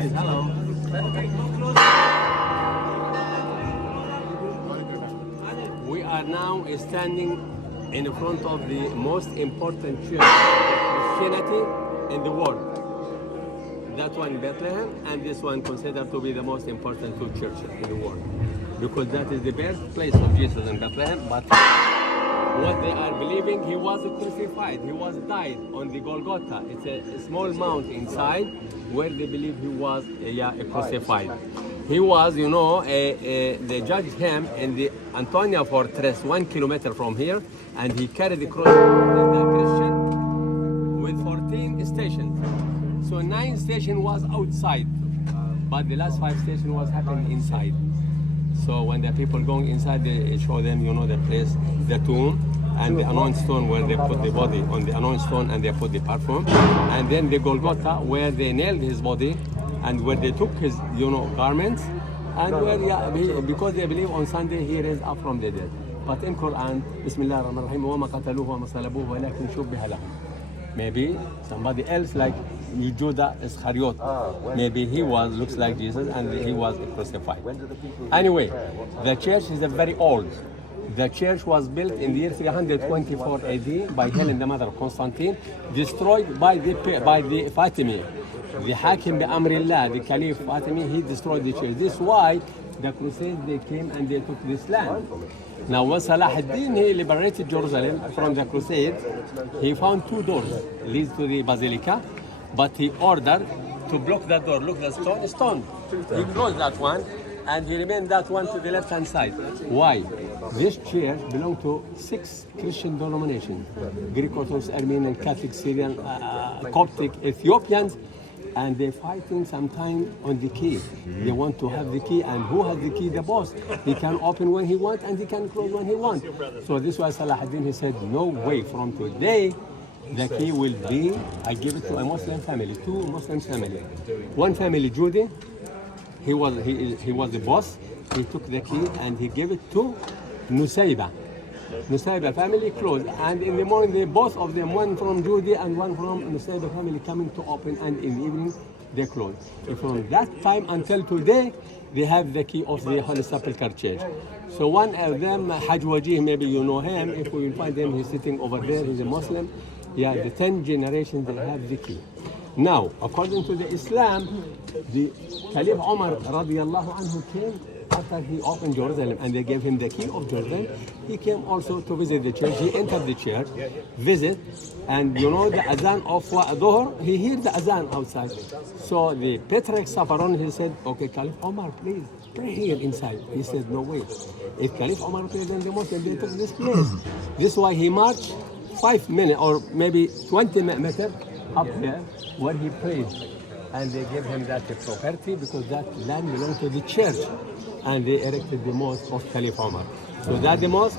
Hello. We are now standing in front of the most important church of Christianity in the world. That one in Bethlehem, and this one considered to be the most important two churches in the world, because that is the birthplace of Jesus in Bethlehem. But what they are believing, he was crucified, he was died on the Golgotha. It's a small mount inside where they believe he was crucified. He was, they judged him in the Antonia Fortress, 1 kilometer from here, and he carried the cross of the Christian with 14 stations. So 9 stations was outside, but the last 5 stations was happening inside. So when the people going inside, they show them, the place, the tomb, and the anointing stone where they put the body on the anointing stone and they put the perfume, and then the Golgotha where they nailed his body, and where they took his, garments, and where, because they believe on Sunday he raised up from the dead. But in Quran, Bismillah ar-Rahman ar-Rahim, وَمَا قَتَلُوهُ وَمَا صَلَبُوهُ وَلَكِنْ شُبِّهَ لَهُمْ. Maybe somebody else like Judas Iscariot, maybe he looks like Jesus and he was crucified. Anyway, the church is very old. The church was built in the year 324 AD by Helen, the mother of Constantine, destroyed by the Fatimi. The Hakim bi-Amrillah, the Caliph Fatimi, he destroyed the church. This is why the Crusades, they came and they took this land. Now when Salah ad-Din, he liberated Jerusalem from the Crusades, he found 2 doors leads to the Basilica, but he ordered to block that door. Look, the stone. He closed that one, and he remained that one to the left-hand side. Why? This church belonged to 6 Christian denominations: Greek Orthodox, Armenian, Catholic, Syrian, Coptic, Ethiopians, and they're fighting sometime on the key. They want to have the key, and who has the key? The boss. He can open when he wants, and he can close when he wants. So this was Salah ad-Din. He said, no way, from today, the key will be, I give it to a Muslim family, 2 Muslim families. One family, Judy, he was the boss. He took the key and he gave it to Nusayba. Nusayba family closed, and in the morning, they both of them, one from Judy and one from Nusayba family, coming to open, and in the evening they closed. And from that time until today, they have the key of the Holy Sepulchre Church. So one of them, Haj Wajih, maybe you know him. If we will find him, he's sitting over there. He's a Muslim. Yeah, the 10 generations they have the key. Now, according to the Islam, the Caliph Umar radiallahu anhu came after he opened Jerusalem, and they gave him the key of Jerusalem. He came also to visit the church. He entered the church, visit, and the azan of Dhuhr, he heard the azan outside. So the Patriarch Safaron, he said, okay, Caliph Omar, please, pray here inside. He said, no way. If Caliph Omar prayed, then the Muslims, they took this place. This is why he marched 5 minutes or maybe 20 meters up there where he prayed. And they gave him that property because that land belonged to the church. And they erected the mosque of Caliph Omar. So that's the mosque,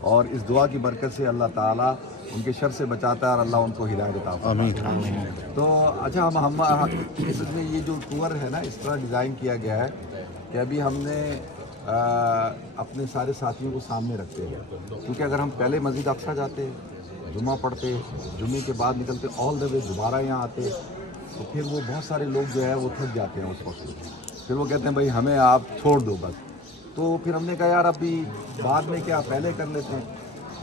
اور اس دعا کی برکت سے اللہ تعالیٰ ان کے شر سے بچاتا ہے اور اللہ ان کو ہدایت عطا فرماتا ہے۔ تو اچھا ہم اس میں یہ جو ٹور ہے نا اس طرح ڈیزائن کیا گیا ہے کہ ابھی ہم نے اپنے سارے ساتھیوں کو سامنے رکھتے ہیں، کیونکہ اگر ہم پہلے مسجد اقصیٰ جاتے، جمعہ پڑھتے، جمعے کے بعد نکلتے آل دا وے دوبارہ یہاں آتے، تو پھر وہ بہت سارے لوگ جو ہے وہ تھک جاتے ہیں اس وقت، پھر وہ کہتے ہیں بھائی ہمیں آپ چھوڑ دو بس۔ تو پھر ہم نے کہا یار ابھی بعد میں کیا پہلے کر لیتے ہیں۔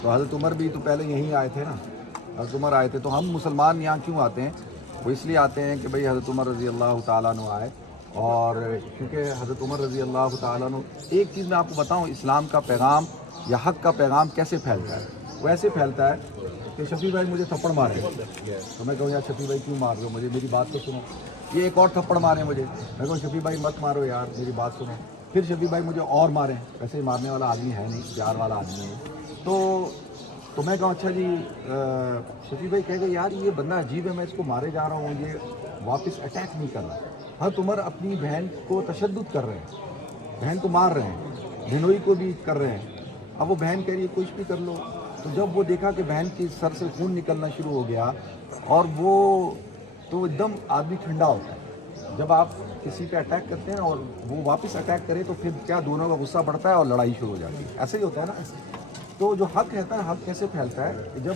تو حضرت عمر بھی تو پہلے یہیں آئے تھے نا، حضرت عمر آئے تھے، تو ہم مسلمان یہاں کیوں آتے ہیں؟ وہ اس لیے آتے ہیں کہ بھئی حضرت عمر رضی اللہ تعالیٰ عنہ آئے، اور کیونکہ حضرت عمر رضی اللہ تعالیٰ عنہ، ایک چیز میں آپ کو بتاؤں اسلام کا پیغام یا حق کا پیغام کیسے پھیلتا ہے؟ وہ ایسے پھیلتا ہے کہ شفیع بھائی مجھے تھپڑ مارے، تو میں کہوں یار شفیع بھائی کیوں مار رہے ہو مجھے، میری بات تو سنو۔ یہ ایک اور تھپڑ مارے مجھے، میں کہوں شفیع بھائی مت مارو یار میری بات سنو۔ پھر شفیع بھائی مجھے اور ماریں، ویسے ہی مارنے والا آدمی ہے نہیں، پیار والا آدمی ہے، تو میں کہوں اچھا جی شفیع بھائی کہہ گئے یار یہ بندہ عجیب ہے، میں اس کو مارے جا رہا ہوں، یہ واپس اٹیک نہیں کر رہا۔ حضرت عمر اپنی بہن کو تشدد کر رہے ہیں، بہن کو مار رہے ہیں، بہنوئی کو بھی کر رہے ہیں۔ اب وہ بہن کہہ رہی ہے کچھ بھی کر لو، تو جب وہ دیکھا کہ بہن کی سر سے خون نکلنا شروع ہو گیا، اور وہ تو ایک دم آدمی ٹھنڈا ہوتا ہے جب آپ کسی پہ اٹیک کرتے ہیں اور وہ واپس اٹیک کرے، تو پھر کیا دونوں کا غصہ بڑھتا ہے اور لڑائی شروع ہو جاتی ہے، ایسے ہی ہوتا ہے نا۔ تو جو حق رہتا ہے، حق کیسے پھیلتا ہے کہ جب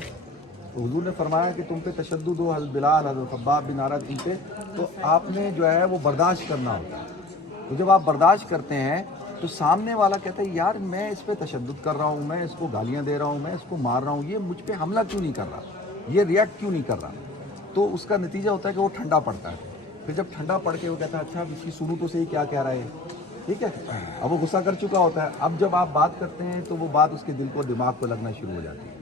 حضور نے فرمایا کہ تم پہ تشدد ہو، حضرت بلال حضرت خباب بن عارت ان پہ، تو آپ نے جو ہے وہ برداشت کرنا ہوتا ہے۔ تو جب آپ برداشت کرتے ہیں تو سامنے والا کہتا ہے یار میں اس پہ تشدد کر رہا ہوں، میں اس کو گالیاں دے رہا ہوں، میں اس کو مار رہا ہوں، یہ مجھ پہ حملہ کیوں نہیں کر رہا، یہ ریئیکٹ کیوں نہیں کر رہا، تو اس کا نتیجہ ہوتا ہے کہ وہ ٹھنڈا پڑتا ہے۔ پھر جب ٹھنڈا پڑ کے وہ کہتا ہے اچھا اس کی سنو تو صحیح کیا کہہ رہا ہے، ٹھیک ہے، اب وہ غصہ کر چکا ہوتا ہے، اب جب آپ بات کرتے ہیں تو وہ بات اس کے دل کو دماغ کو لگنا شروع ہو جاتی ہے۔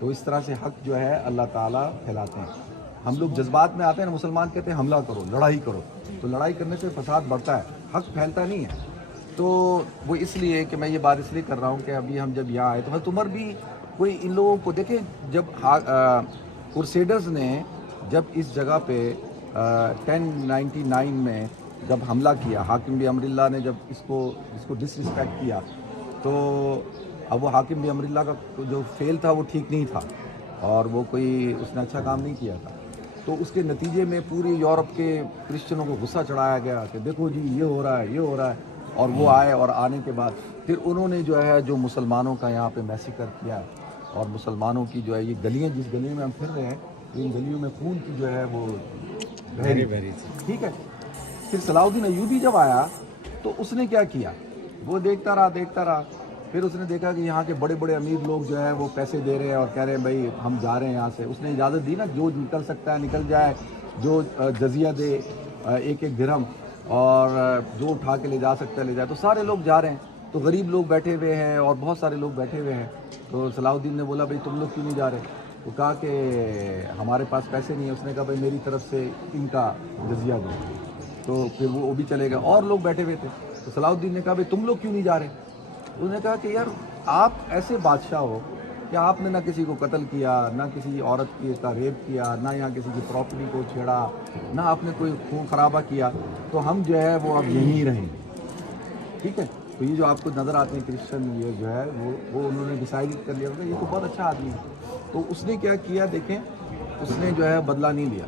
تو اس طرح سے حق جو ہے اللہ تعالیٰ پھیلاتے ہیں۔ ہم لوگ جذبات میں آتے ہیں نا، مسلمان کہتے ہیں حملہ کرو، لڑائی کرو، تو لڑائی کرنے سے فساد بڑھتا ہے، حق پھیلتا نہیں ہے۔ تو وہ اس لیے کہ میں یہ بات اس لیے کر رہا ہوں کہ ابھی ہم جب یہاں آئے تو حضرت عمر بھی کوئی ان لوگوں کو دیکھیں، جب کرسیڈرز نے جب اس جگہ پہ 1099 میں جب حملہ کیا، حاکم بن امر اللہ نے جب اس کو ڈس رسپیکٹ کیا، تو اب وہ حاکم بن امر اللہ کا جو فیل تھا وہ ٹھیک نہیں تھا، اور وہ کوئی اس نے اچھا کام نہیں کیا تھا، تو اس کے نتیجے میں پوری یورپ کے کرسچنوں کو غصہ چڑھایا گیا کہ دیکھو جی یہ ہو رہا ہے، یہ ہو رہا ہے، اور وہ آئے، اور آنے کے بعد پھر انہوں نے جو ہے جو مسلمانوں کا یہاں پہ میسیکر کیا، اور مسلمانوں کی جو ہے یہ گلیاں، جس گلیوں میں ہم پھر رہے ہیں ان گلیوں میں خون کی جو ہے وہ بہری تھی، ٹھیک ہے۔ پھر صلاح الدین ایوبی جب آیا تو اس نے کیا کیا، وہ دیکھتا رہا، پھر اس نے دیکھا کہ یہاں کے بڑے بڑے امیر لوگ جو ہے وہ پیسے دے رہے ہیں اور کہہ رہے ہیں بھائی ہم جا رہے ہیں یہاں سے، اس نے اجازت دی نا جو نکل سکتا ہے نکل جائے، جو جزیہ دے 1 درہم، اور جو اٹھا کے لے جا سکتا ہے لے جائے، تو سارے لوگ جا رہے ہیں، تو غریب لوگ بیٹھے ہوئے ہیں اور بہت سارے لوگ بیٹھے ہوئے ہیں۔ تو صلاح الدین نے بولا بھائی تم لوگ کیوں نہیں جا رہے؟ تو کہا کہ ہمارے پاس پیسے نہیں ہیں۔ اس نے کہا بھائی میری طرف سے ان کا جزیہ دو، تو پھر وہ بھی چلے گئے، اور لوگ بیٹھے ہوئے تھے۔ تو صلاح الدین نے کہا بھائی تم لوگ کیوں نہیں جا رہے؟ انہوں نے کہا کہ یار آپ ایسے بادشاہ ہو کہ آپ نے نہ کسی کو قتل کیا، نہ کسی عورت کا ریپ کیا، نہ یہاں کسی کی پراپرٹی کو چھیڑا، نہ آپ نے کوئی خون خرابہ کیا، تو ہم جو ہے وہ اب یہیں رہیں گے، ٹھیک ہے۔ تو یہ جو آپ کو نظر آتے ہیں کرسچن، یہ جو ہے وہ انہوں نے ڈیسائیڈ کر لیا کہ یہ تو بہت اچھا آدمی ہے۔ تو اس نے کیا کیا دیکھیں، اس نے جو ہے بدلہ نہیں لیا،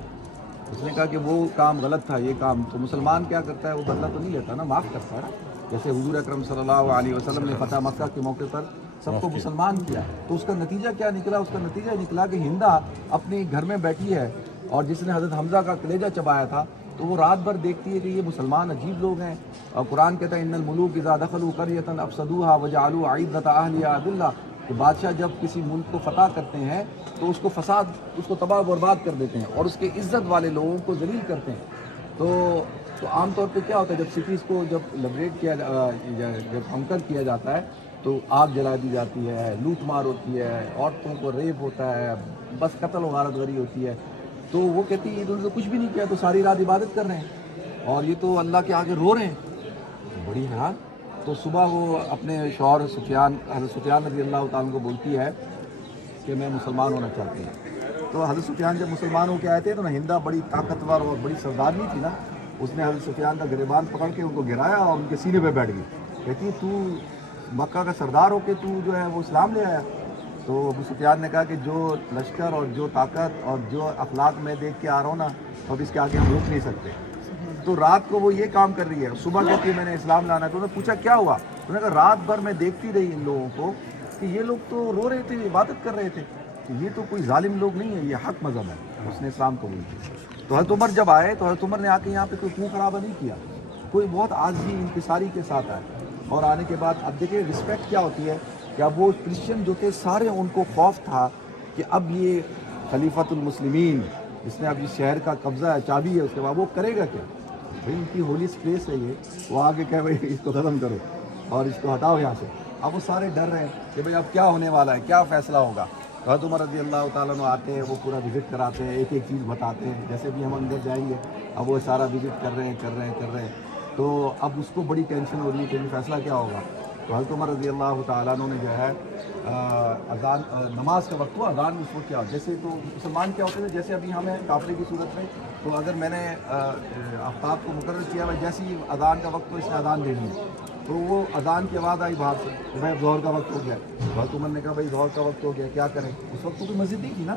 اس نے کہا کہ وہ کام غلط تھا، یہ کام تو مسلمان کیا کرتا ہے، وہ بدلہ تو نہیں لیتا نا، معاف کرتا ہے نا۔ جیسے حضور اکرم صلی اللہ علیہ وسلم نے فتح مکہ کے موقع پر سب کو مسلمان کیا، تو اس کا نتیجہ کیا نکلا؟ اس کا نتیجہ نکلا کہ ہندا اپنی گھر میں بیٹھی ہے، اور جس نے حضرت حمزہ کا کلیجہ چبایا تھا، تو وہ رات بھر دیکھتی ہے کہ یہ مسلمان عجیب لوگ ہیں، اور قرآن کہتا ہے ان الملوک اذا دخلوا قرية افسدوها وجعلوا عزة اهلها اذلة، کہ بادشاہ جب کسی ملک کو فتح کرتے ہیں تو اس کو فساد، اس کو تباہ و برباد کر دیتے ہیں، اور اس کے عزت والے لوگوں کو ذلیل کرتے ہیں۔ تو عام طور پہ کیا ہوتا ہے، جب سٹیز کو جب لبریٹ کیا جب کنکر کیا جاتا ہے تو آگ جلا دی جاتی ہے، لوٹ مار ہوتی ہے، عورتوں کو ریپ ہوتا ہے، بس قتل و غارت گری ہوتی ہے۔ تو وہ کہتی ہے انہوں نے کچھ بھی نہیں کیا، تو ساری رات عبادت کر رہے ہیں اور یہ تو اللہ کے آگے رو رہے ہیں، بڑی حیران۔ تو صبح وہ اپنے شوہر حضرت سفیان رضی اللہ تعالیٰ کو بولتی ہے کہ میں مسلمان ہونا چاہتی ہوں۔ تو حضرت سفیان جب مسلمان ہو کے آئے تھے تو ہندا بڑی طاقتور اور بڑی سردارنی تھی نا، اس نے حضرت سفیان کا گریبان پکڑ کے ان کو گرایا اور ان کے سینے پہ بیٹھ گئی، کہتی ہے تو مکہ کا سردار ہو کے تو جو ہے وہ اسلام لے آیا؟ تو ابو سفیان نے کہا کہ جو لشکر اور جو طاقت اور جو اخلاق میں دیکھ کے آ رہا ہوں نا، تو اب اس کے آگے ہم روک نہیں سکتے. تو رات کو وہ یہ کام کر رہی ہے، صبح کہتی ہے میں نے اسلام لانا. تو انہوں نے پوچھا کیا ہوا؟ انہوں نے کہا رات بھر میں دیکھتی رہی ان لوگوں کو کہ یہ لوگ تو رو رہے تھے، عبادت کر رہے تھے، کہ یہ تو کوئی ظالم لوگ نہیں ہے، یہ حق مذہب ہے. اس نے اسلام قبول کیا. تو حضرت عمر جب آئے تو حضرت عمر نے آ کے یہاں پہ کوئی خون خرابہ نہیں کیا، کوئی بہت عاجزی انکساری کے ساتھ آئے. اور آنے کے بعد اب دیکھیں رسپیکٹ کیا ہوتی ہے کہ اب وہ کرسچن جو تھے سارے ان کو خوف تھا کہ اب یہ خلیفۃ المسلمین جس نے اب اس شہر کا قبضہ ہے، چابی ہے، اس کے بعد وہ کرے گا کیا؟ بھائی ان کی ہولی اسپیس ہے یہ، وہ آگے کہ بھائی اس کو ختم کرو اور اس کو ہٹاؤ یہاں سے. اب وہ سارے ڈر رہے ہیں کہ بھائی اب کیا ہونے والا ہے، کیا فیصلہ ہوگا. حضرت عمر رضی اللہ تعالیٰ عنہ آتے ہیں، وہ پورا وزٹ کراتے ہیں، ایک ایک چیز بتاتے ہیں. جیسے بھی ہم اندر جائیں گے اب وہ سارا وزٹ کر رہے ہیں. تو اب اس کو بڑی ٹینشن ہو رہی ہے کہ فیصلہ کیا ہوگا. تو حضرت عمر رضی اللہ تعالیٰ عنہ نے جو ہے اذان نماز کا وقت ہوا، اذان میں اس وقت کیا جیسے تو مسلمان کیا ہوتے تھے، جیسے ابھی ہمیں کافرے کی صورت میں تو اگر میں نے آفتاب کو مقرر کیا ہے جیسے ہی اذان کا وقت تو اس نے اذان دینی ہے، تو وہ اذان کی آواز آئی باہر سے کہ بھائی ظہر کا وقت ہو گیا. حضرت عمر نے کہا بھائی ظہر کا وقت ہو گیا کیا کریں. اس وقت تو کوئی مسجد نہیں تھی نا،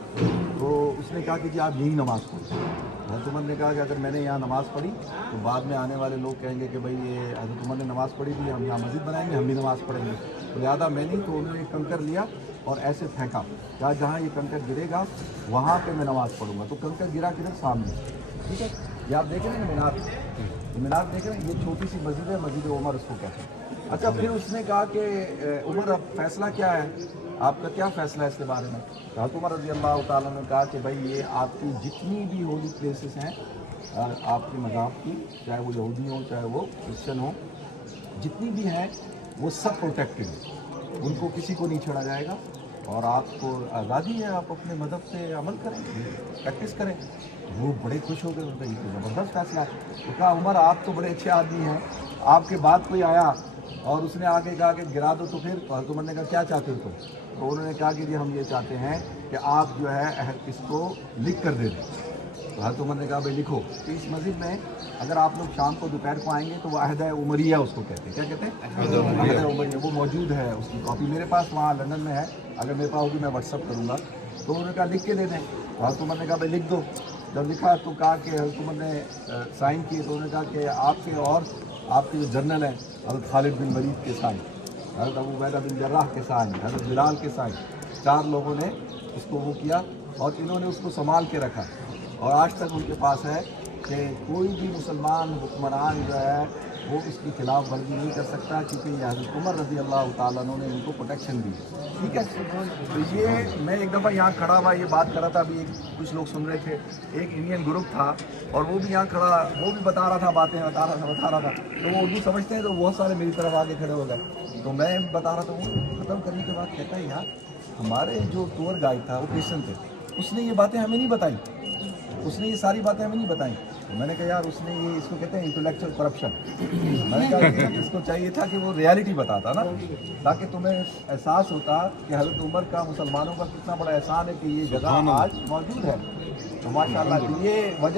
تو اس نے کہا کہ جی آپ یہی نماز پڑھیں. حضرت عمر نے کہا کہ اگر میں نے یہاں نماز پڑھی تو بعد میں آنے والے لوگ کہیں گے کہ بھائی یہ حضرت عمر نے نماز پڑھی تھی، ہم یہاں مسجد بنائیں گے، ہم بھی نماز پڑھیں گے. تو لہٰذا میں نہیں، تو انہوں نے ایک کنکر لیا اور ایسے پھینکا، کہا جہاں یہ کنکر گرے گا وہاں پہ میں نماز پڑھوں گا. تو کنکر گرا کدھر؟ سامنے. ٹھیک ہے، یہ آپ دیکھ رہے ہیں مینار دیکھ رہے ہیں، یہ چھوٹی سی مسجد ہے، مسجد عمر اس کو کہتے ہیں. اچھا پھر اس نے کہا کہ عمر اب فیصلہ کیا ہے، آپ کا کیا فیصلہ ہے اس کے بارے میں؟ حضرت عمر رضی اللہ تعالیٰ نے کہا کہ بھائی یہ آپ کی جتنی بھی ہولی پلیسز ہیں آپ کے مذہب کی، چاہے وہ یہودی ہوں چاہے وہ کرسچن ہوں، جتنی بھی ہیں وہ سب پروٹیکٹڈ ہیں، ان کو کسی کو نہیں چھوڑا جائے گا اور آپ کو آزادی ہے، آپ اپنے مذہب سے عمل کریں، پریکٹس کریں. وہ بڑے خوش ہو گئے، ان کا یہ تو زبردست فیصلہ ہے. تو کہا عمر آپ تو بڑے اچھے آدمی ہیں، آپ کے بعد کوئی آیا اور اس نے آگے کہا کہ گرا دو تو پھر حضرت عمر نے کہا کیا چاہتے ہو تم؟ تو انہوں نے کہا کہ جی ہم یہ چاہتے ہیں کہ آپ جو ہے اس کو لکھ کر دے دیں. تو حضرت عمر نے کہا بھائی لکھو. تو اس مسجد میں اگر آپ لوگ شام کو دوپہر کو آئیں گے تو وہ عہدہ عمریہ اس کو کہتے ہیں. کیا کہتے ہیں؟ عہدہ عمریہ. وہ موجود ہے، اس کی کاپی میرے پاس وہاں لندن میں ہے، اگر میرے پاس ہوگی میں واٹس ایپ کروں گا. تو انہوں نے کہا لکھ کے دے دیں. تو حضرت عمر نے کہا بھائی لکھ دو. جب لکھا تو کہا کہ حضرت عمر نے سائن کیے. تو انہوں نے کہا کہ آپ کے اور آپ کے جو جنرل ہیں حضرت خالد بن ولید کے سائن، حضرت ابو عبیدہ بن جراح کے سائن، حضرت بلال کے سائن، 4 لوگوں نے اس کو وہ کیا اور انہوں نے اس کو سنبھال کے رکھا. اور آج تک ان کے پاس ہے کہ کوئی بھی مسلمان حکمران جو ہے وہ اس کی خلاف ورزی نہیں کر سکتا، کیونکہ یہ حضرت عمر رضی اللہ تعالیٰ عنہ نے ان کو پروٹیکشن دی. ٹھیک ہے. تو یہ میں ایک دفعہ یہاں کھڑا ہوا یہ بات کر رہا تھا، ابھی کچھ لوگ سن رہے تھے، ایک انڈین گروپ تھا اور وہ بھی یہاں کھڑا، وہ بھی بتا رہا تھا باتیں، بتا رہا تھا. تو وہ اردو سمجھتے ہیں تو بہت سارے میری طرف آگے کھڑے ہو گئے. تو میں بتا رہا تھا، وہ ختم کرنے کے بعد کہتا ہے یار ہمارے جو ٹور گائیڈ تھا وہ کرسچن تھے، اس نے یہ باتیں ہمیں نہیں بتائیں، اس نے یہ ساری باتیں ہمیں نہیں بتائیں. میں نے کہا یار اس نے یہ، اس کو کہتے ہیں انٹلیکچوئل کرپشن. میں نے کہا کہ اس کو چاہیے تھا کہ وہ ریالٹی بتاتا نا، تاکہ تمہیں احساس ہوتا کہ حضرت عمر کا مسلمانوں کا کتنا بڑا احسان ہے کہ یہ جگہ آج موجود ہے. تو ماشاء اللہ یہ وجہ